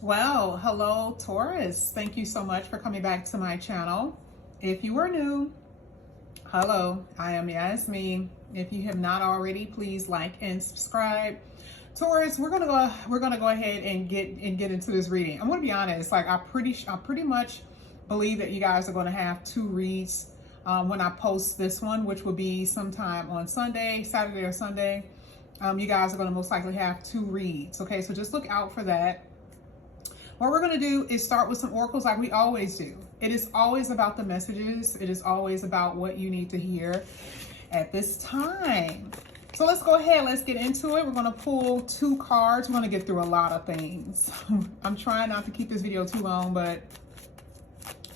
Well, hello Taurus. Thank you so much for coming back to my channel. If you are new, hello, I am Yasmin. If you have not already, please like and subscribe. Taurus, we're gonna go ahead and get into this reading. I'm gonna be honest, like I pretty much believe that you guys are gonna have two reads when I post this one, which will be sometime on Sunday, Saturday or Sunday. You guys are gonna most likely have two reads. Okay, so just look out for that. What we're going to do is start with some oracles like we always do. It is always about the messages. It is always about what you need to hear at this time. So let's go ahead. Let's get into it. We're going to pull two cards. We're going to get through a lot of things. I'm trying not to keep this video too long, but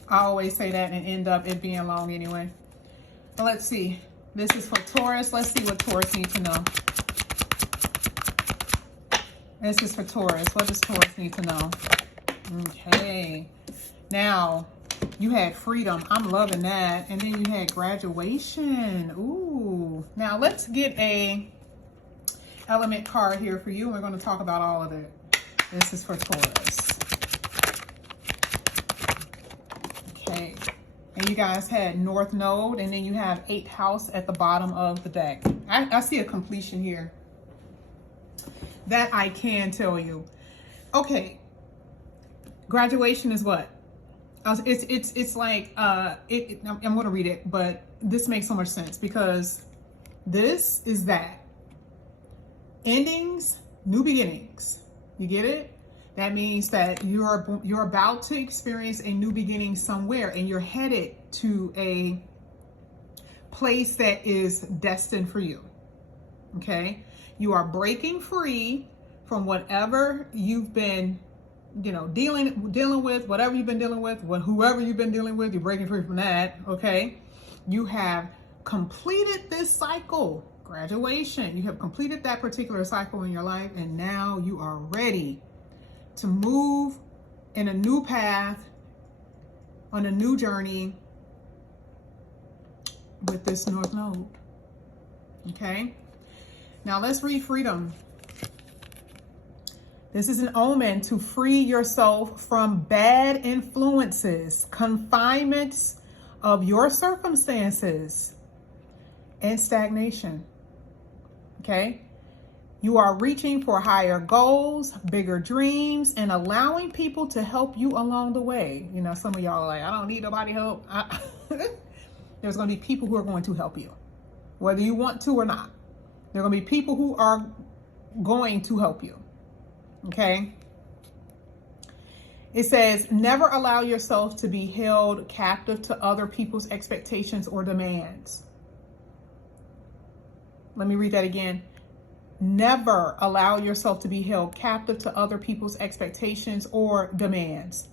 I always say that and end up it being long anyway. But let's see. This is for Taurus. Let's see what Taurus needs to know. This is for Taurus. What does Taurus need to know? Okay, now you had freedom. I'm loving that. And then you had graduation. Ooh, now let's get a element card here for you. And we're going to talk about all of it. This is for Taurus. Okay, and you guys had North Node, and then you have 8th house at the bottom of the deck. I see a completion here. That I can tell you. Okay. Graduation is what? It's like, I'm going to read it, but this makes so much sense because this is that. Endings, new beginnings. You get it? That means that you're about to experience a new beginning somewhere and you're headed to a place that is destined for you. Okay? You are breaking free from whatever you've been dealing with, whatever you've been dealing with, whoever you've been dealing with, you're breaking free from that, okay? You have completed this cycle, graduation. You have completed that particular cycle in your life, and now you are ready to move in a new path, on a new journey with this North Node, okay? Now let's read freedom. This is an omen to free yourself from bad influences, confinements of your circumstances, and stagnation. Okay? You are reaching for higher goals, bigger dreams, and allowing people to help you along the way. You know, some of y'all are like, I don't need nobody help. There's going to be people who are going to help you, whether you want to or not. There are going to be people who are going to help you. Okay. It says, never allow yourself to be held captive to other people's expectations or demands. Let me read that again. Never allow yourself to be held captive to other people's expectations or demands.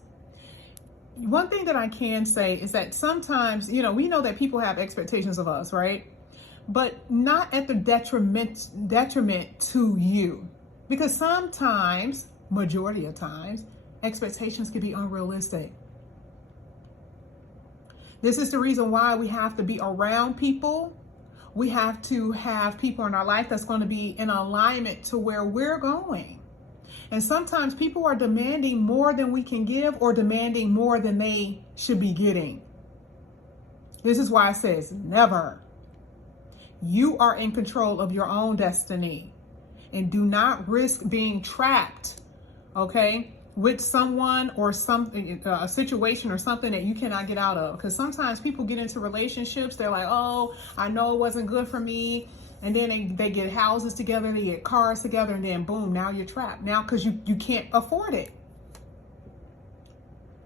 One thing that I can say is that sometimes, we know that people have expectations of us, right? But not at the detriment to you. Because sometimes, majority of times, expectations can be unrealistic. This is the reason why we have to be around people. We have to have people in our life that's going to be in alignment to where we're going. And sometimes people are demanding more than we can give or demanding more than they should be getting. This is why it says never. You are in control of your own destiny. And do not risk being trapped, okay, with someone or something, a situation or something that you cannot get out of. Because sometimes people get into relationships, they're like, oh, I know it wasn't good for me. And then they get houses together, they get cars together, and then boom, now you're trapped. Now, because you can't afford it.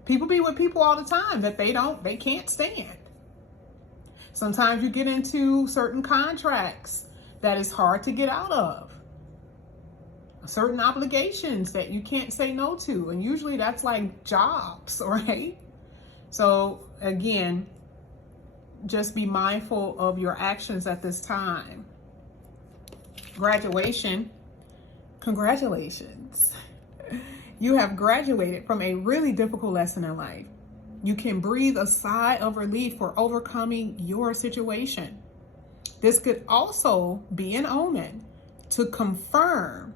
People be with people all the time that they can't stand. Sometimes you get into certain contracts that is hard to get out of. Certain obligations that you can't say no to. And usually that's like jobs, right? So again, just be mindful of your actions at this time. Graduation. Congratulations. You have graduated from a really difficult lesson in life. You can breathe a sigh of relief for overcoming your situation. This could also be an omen to confirm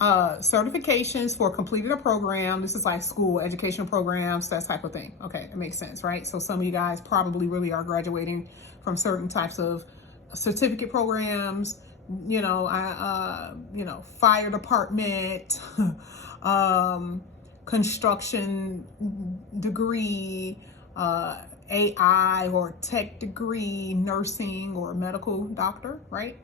certifications for completing a program. This is like school, educational programs, that type of thing. Okay, it makes sense, right? So some of you guys probably really are graduating from certain types of certificate programs, fire department, construction degree, AI or tech degree, nursing or medical doctor, right?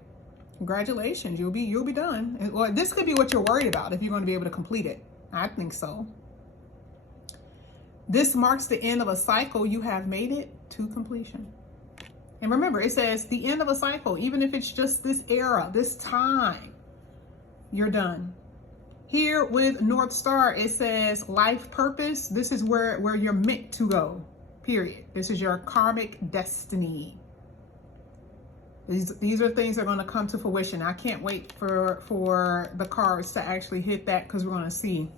Congratulations, you'll be done. Well, this could be what you're worried about, if you're going to be able to complete it. I think so. This marks the end of a cycle. You have made it to completion. And remember, it says the end of a cycle, even if it's just this era, this time, you're done. Here with North Star, it says life purpose. This is where you're meant to go, period. This is your karmic destiny. These are things that are going to come to fruition. I can't wait for the cards to actually hit that, because we're going to see.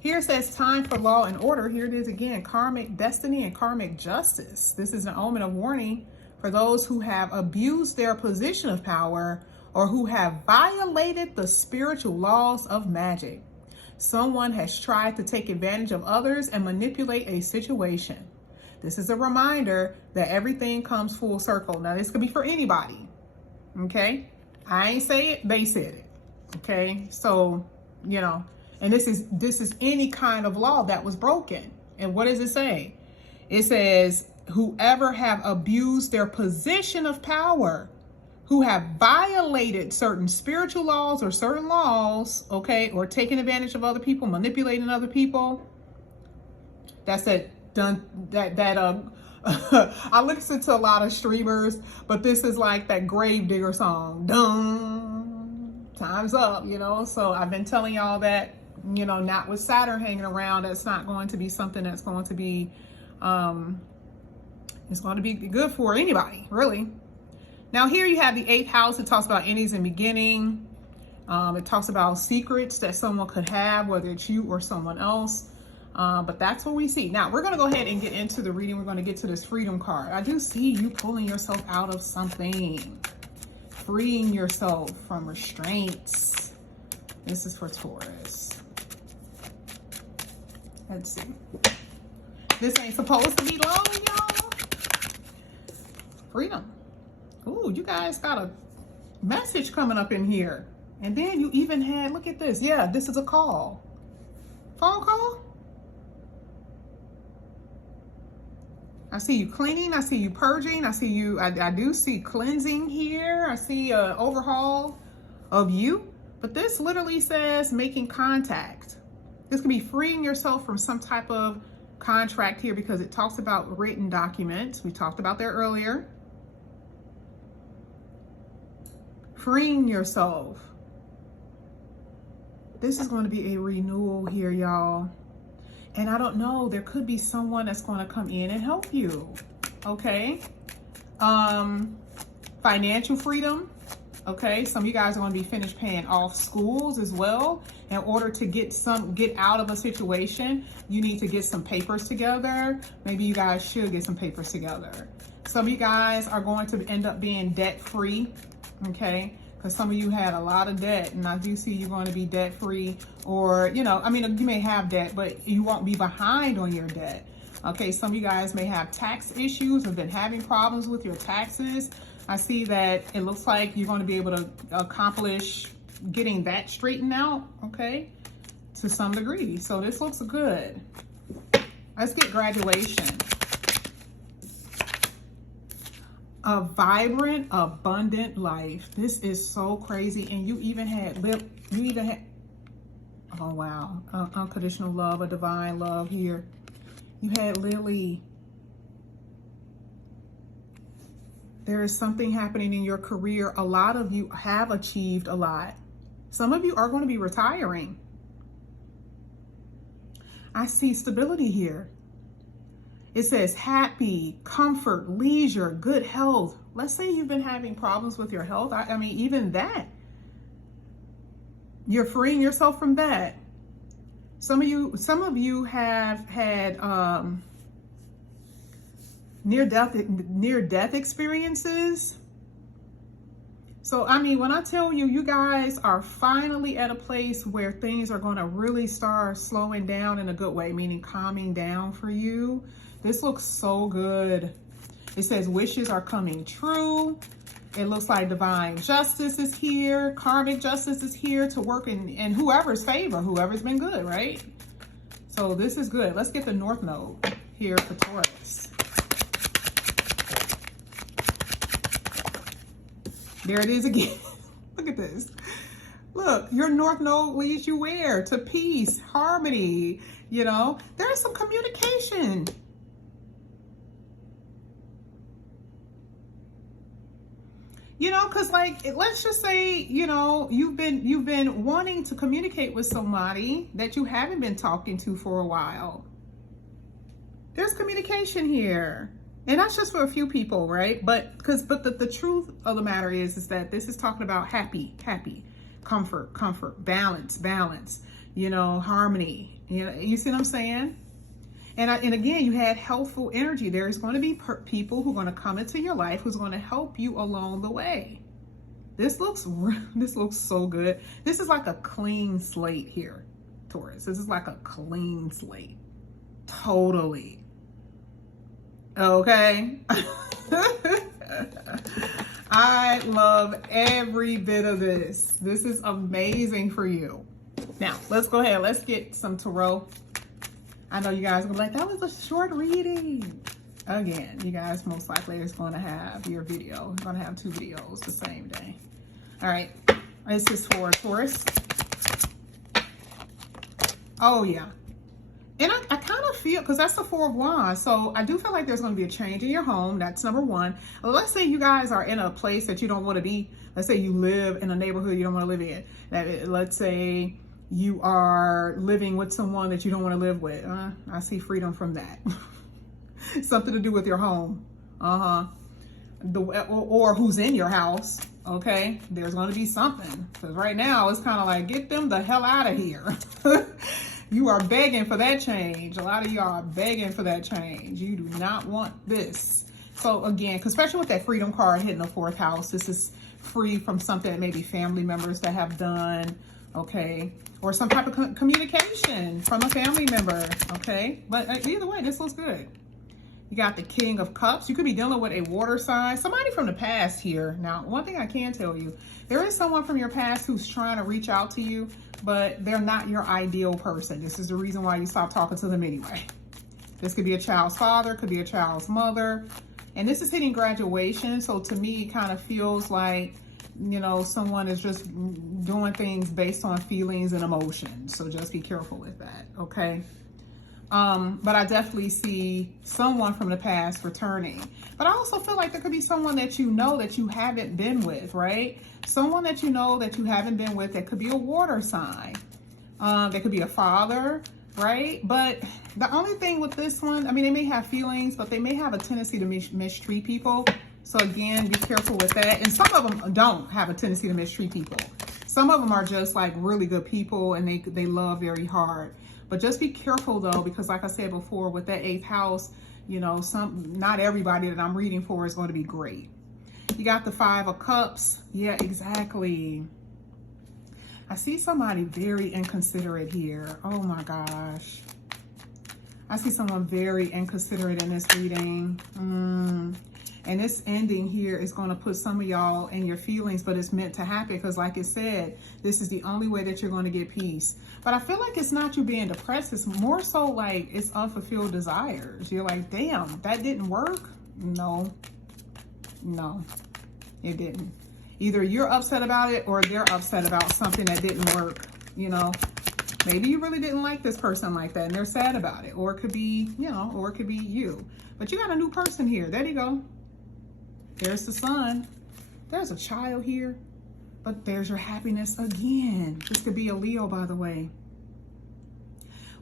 Here it says time for law and order. Here it is again, karmic destiny and karmic justice. This is an omen of warning for those who have abused their position of power or who have violated the spiritual laws of magic. Someone has tried to take advantage of others and manipulate a situation. This is a reminder that everything comes full circle. Now, this could be for anybody, okay? I ain't say it, they said it, okay? So, and this is any kind of law that was broken. And what does it say? It says, whoever have abused their position of power, who have violated certain spiritual laws or certain laws, okay, or taken advantage of other people, manipulating other people. That's it. Done that I listen to a lot of streamers, but this is like that Gravedigger song. Dun, time's up, so I've been telling y'all that, not with Saturn hanging around, that's not going to be something that's going to be it's going to be good for anybody, really. Now here you have the 8th house. It talks about endings and beginning. It talks about secrets that someone could have, whether it's you or someone else. But that's what we see. Now we're going to go ahead and get into the reading. We're going to get to this freedom card. I do see you pulling yourself out of something, freeing yourself from restraints. This is for Taurus. Let's see. This ain't supposed to be long, y'all. Freedom. Ooh, you guys got a message coming up in here. And then you even had, look at this. Yeah, this is a call. Phone call? I see you cleaning. I see you purging. I see you, I do see cleansing here. I see an overhaul of you. But this literally says making contact. This could be freeing yourself from some type of contract here, because it talks about written documents. We talked about that earlier. Freeing yourself. This is going to be a renewal here, y'all. And I don't know, there could be someone that's going to come in and help you. Okay. Financial freedom. Okay. Some of you guys are going to be finished paying off schools as well. In order to get out of a situation, you need to get some papers together. Maybe you guys should get some papers together. Some of you guys are going to end up being debt free. Okay. Because some of you had a lot of debt, and I do see you're going to be debt free, or, you may have debt, but you won't be behind on your debt. Okay, some of you guys may have tax issues, have been having problems with your taxes. I see that it looks like you're going to be able to accomplish getting that straightened out, okay, to some degree. So this looks good. Let's get graduation. A vibrant, abundant life. This is so crazy. And you even had, oh wow, unconditional love, a divine love here. You had Lily. There is something happening in your career. A lot of you have achieved a lot. Some of you are going to be retiring. I see stability here. It says happy, comfort, leisure, good health. Let's say you've been having problems with your health. I mean, even that. You're freeing yourself from that. Some of you have had near-death experiences. So, I mean, when I tell you, you guys are finally at a place where things are going to really start slowing down in a good way, meaning calming down for you. This looks so good. It says wishes are coming true. It looks like divine justice is here. Karmic justice is here to work in whoever's favor, whoever's been good, right? So this is good. Let's get the North Node here for Taurus. There it is again. Look at this. Look, your North Node leads you where? To peace, harmony. You know, there's some communication. You know, because like, let's just say, you know, you've been wanting to communicate with somebody that you haven't been talking to for a while. There's communication here. And that's just for a few people, right? But the truth of the matter is that this is talking about happy, comfort, balance, you know, harmony. You know, you see what I'm saying? And again, you had healthful energy. There's going to be people who are going to come into your life who's going to help you along the way. This looks so good. This is like a clean slate here, Taurus. This is like a clean slate. Totally. Okay. I love every bit of this. This is amazing for you. Now, let's go ahead. Let's get some tarot. I know you guys are like, that was a short reading. Again, you guys most likely is going to have your video. You're going to have 2 videos the same day. All right. This is for Taurus. Oh, yeah. And I kind of feel, because that's the 4 of Wands, so I do feel like there's going to be a change in your home. That's number 1. Let's say you guys are in a place that you don't want to be. Let's say you live in a neighborhood you don't want to live in. Let's say you are living with someone that you don't want to live with. I see freedom from that. Something to do with your home. Or who's in your house. Okay, there's going to be something. Because right now it's kind of like, get them the hell out of here. You are begging for that change. A lot of y'all are begging for that change. You do not want this. So again, especially with that freedom card hitting the 4th house, this is free from something that maybe family members that have done, okay? Or some type of communication from a family member, okay? But either way, this looks good. You got the King of Cups. You could be dealing with a water sign. Somebody from the past here. Now, one thing I can tell you, there is someone from your past who's trying to reach out to you, but they're not your ideal person. This is the reason why you stopped talking to them anyway. This could be a child's father, could be a child's mother. And this is hitting graduation. So to me, it kind of feels like, you know, someone is just doing things based on feelings and emotions. So just be careful with that, okay? But I definitely see someone from the past returning. But I also feel like there could be someone that you know that you haven't been with, right? Someone that you know that you haven't been with that could be a water sign. That could be a father, right? But the only thing with this one, I mean, they may have feelings, but they may have a tendency to mistreat people. So again, be careful with that. And some of them don't have a tendency to mistreat people. Some of them are just like really good people and they love very hard. But just be careful though, because like I said before, with that 8th house, you know, not everybody that I'm reading for is going to be great. You got the 5 of Cups. Yeah, exactly. I see somebody very inconsiderate here. Oh my gosh. I see someone very inconsiderate in this reading. And this ending here is going to put some of y'all in your feelings, but it's meant to happen because like it said, this is the only way that you're going to get peace. But I feel like it's not you being depressed. It's more so like it's unfulfilled desires. You're like, damn, that didn't work. No, it didn't. Either you're upset about it or they're upset about something that didn't work. You know, maybe you really didn't like this person like that and they're sad about it. Or it could be, you know, or it could be you. But you got a new person here. There you go. There's the sun. There's a child here. But there's your happiness again. This could be a Leo, by the way.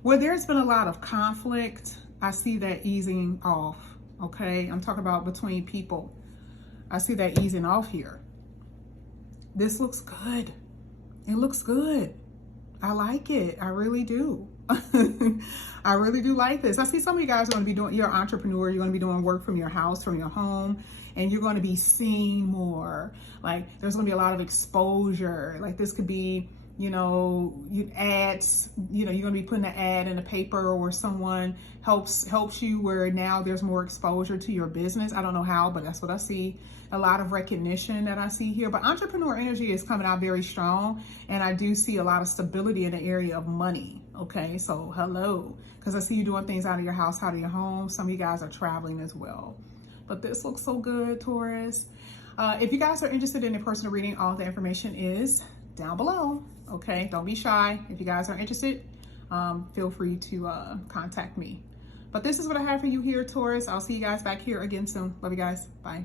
Where there's been a lot of conflict, I see that easing off, okay? I'm talking about between people. I see that easing off here. This looks good. It looks good. I like it. I really do. I really do like this. I see some of you guys are going to be doing, you're an entrepreneur, you're going to be doing work from your house, from your home, and you're going to be seeing more. Like there's going to be a lot of exposure. Like this could be, you know, ads, you know, you're going to be putting an ad in the paper, or someone helps you where now there's more exposure to your business. I don't know how, but that's what I see. A lot of recognition that I see here, but entrepreneur energy is coming out very strong, and I do see a lot of stability in the area of money. Okay, so hello, because I see you doing things out of your house, out of your home. Some of you guys are traveling as well, but this looks so good, Taurus. If you guys are interested in a personal reading, all the information is down below. Okay, don't be shy. If you guys are interested, feel free to contact me. But this is what I have for you here, Taurus. I'll see you guys back here again soon. Love you guys. Bye.